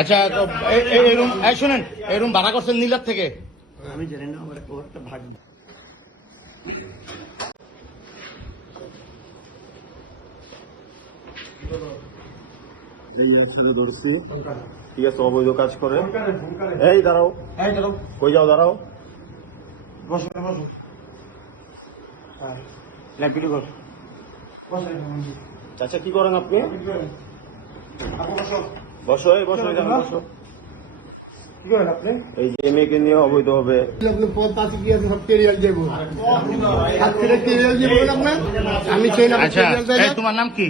আচ্ছা এই রুম শুনেন, এই রুম ভাড়া করছেন নীলার থেকে? আমি জানি না, আমার একটা ভাগ। ধরছি, ঠিক আছে, অবৈধ কাজ করে। এই দাঁড়াও, কই যাও, দাঁড়াও, বসো বসো, আচ্ছা কি করেন আপনি? বসো, এই বসো, এখানে বসো। এই যে মেয়েকে নিয়ে অবৈধ হবে। আচ্ছা তোমার নাম কি?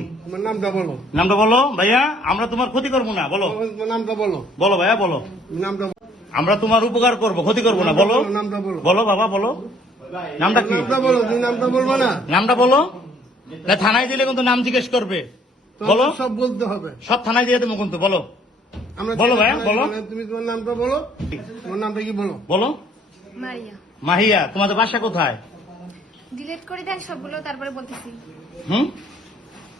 নামটা বলো, নামটা বলো ভাইয়া, আমরা তোমার ক্ষতি করবো না। বলো নামটা বলো, বলো ভাইয়া বলো। নামটা আমরা তোমার উপকার করবো, ক্ষতি করবো না। বলো নামটা বলো, বলো বাবা বলো। নামটা কি? নামটা বলো, তুমি নামটা বলবো না? নামটা বলো। না থানায় দিলে কিন্তু নাম জিজ্ঞেস করবে। বলো, সব বলতে হবে, সব থানায় দিয়ে দেবো কিন্তু। বলো আমরা বলো ভাইয়া, বলো। তুমি তোমার নামটা বলো, তোমার নামটা কি বলো? বলো। মারিয়া। মাহিয়া, তোমাদের বাসা কোথায়? ডিলিট করে দেন সবগুলো, তারপরে বলতেছি।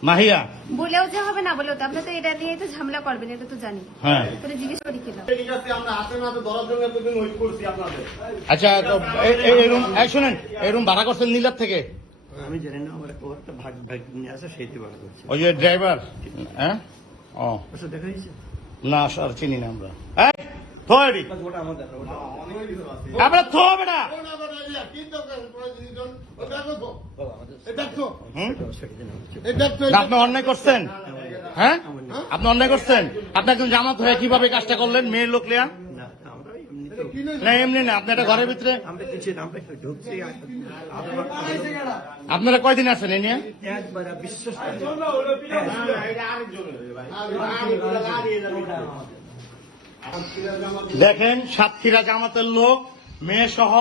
মাহিয়া বলেও যে হবে, না বলেও তো আপনি তো এটা নিয়ে তো ঝামেলা করবেন, এটা তো জানি। হ্যাঁ। তোরে জিজ্ঞেস করি কিনা। আচ্ছা এই রুম শুনেন, এই রুম ভাড়া করছেন নীলার থেকে? আমি জানি না, আমার একটা ভাগ ভাগ নিয়ে আসে, সেইটি ভাড়া করছে। ওই যে ড্রাইভার? হ্যাঁ। ও আচ্ছা, দেখা যাচ্ছে না স্যার, চিনি না আমরা। আমরা থো বেটা। আপনি অন্যায় করছেন। হ্যাঁ, আপনি অন্যায় করছেন। আপনি একজন জামাত হয়ে কিভাবে কাজটা করলেন? মেয়ের লোক লিয়া না, এমনি না। আপনি একটা ঘরের ভিতরে আপনারা কয়দিন আছেন এ নিয়ে? দেখেন, সাতক্ষীরা জামাতের লোক, মেয়ে সহ